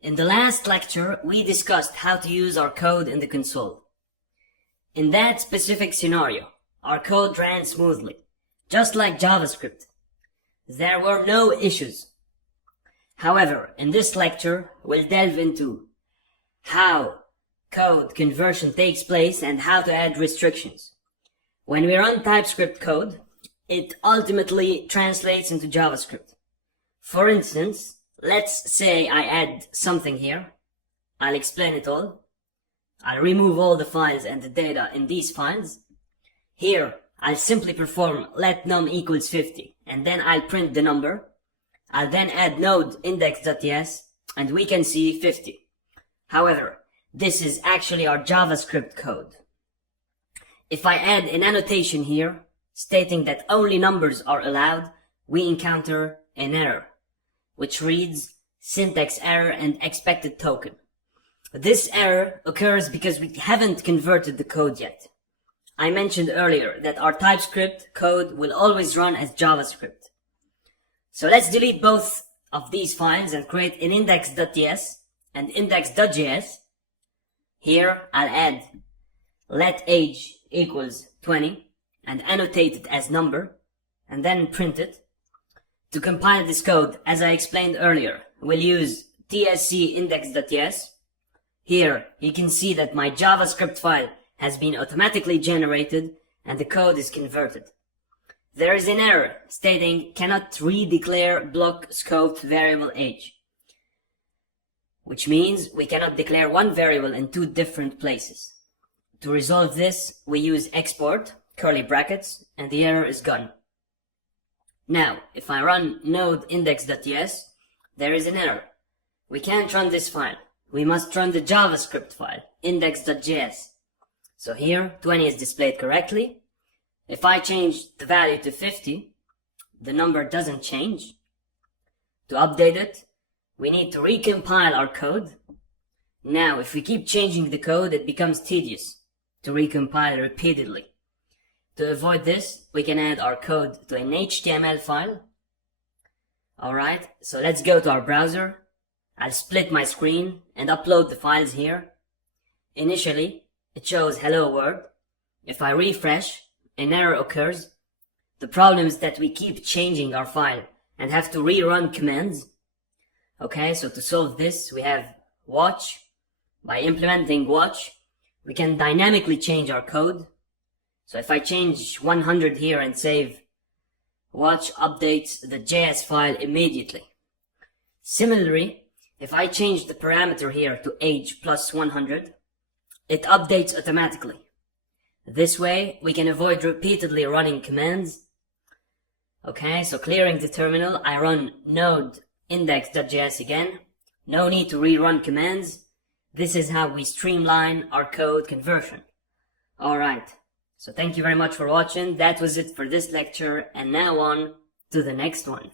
In the last lecture, we discussed how to use our code in the console. In that specific scenario, our code ran smoothly, just like JavaScript. There were no issues. However, in this lecture, we'll delve into how code conversion takes place and how to add restrictions. When we run TypeScript code, it ultimately translates into JavaScript. For instance, let's say I add something here. I'll explain it all. I'll remove all the files and the data in these files. Here, I'll simply perform let num equals 50, and then I'll print the number. I'll then add node index.js, and we can see 50. However, this is actually our JavaScript code. If I add an annotation here, stating that only numbers are allowed, we encounter an error, which reads syntax error and expected token. This error occurs because we haven't converted the code yet. I mentioned earlier that our TypeScript code will always run as JavaScript. So let's delete both of these files and create an index.js and index.js. Here I'll add let age equals 20 and annotate it as number and then print it. To compile this code, as I explained earlier, we'll use tsc index.js. Here you can see that my JavaScript file has been automatically generated and the code is converted. There is an error stating cannot redeclare block scoped variable age, which means we cannot declare one variable in two different places. To resolve this, we use export, curly brackets, and the error is gone. Now, if I run node index.js, there is an error. We can't run this file. We must run the JavaScript file, index.js. So here, 20 is displayed correctly. If I change the value to 50, the number doesn't change. To update it, we need to recompile our code. Now, if we keep changing the code, it becomes tedious to recompile repeatedly. To avoid this, we can add our code to an HTML file. Alright, so let's go to our browser. I'll split my screen and upload the files here. Initially, it shows hello world. If I refresh, an error occurs. The problem is that we keep changing our file and have to rerun commands. Okay, so to solve this, we have watch. By implementing watch, we can dynamically change our code. So if I change 100 here and save, watch updates the JS file immediately. Similarly, if I change the parameter here to age plus 100, it updates automatically. This way, we can avoid repeatedly running commands. Okay, so clearing the terminal, I run node index.js again. No need to rerun commands. This is how we streamline our code conversion. Alright, so thank you very much for watching. That was it for this lecture, and now on to the next one.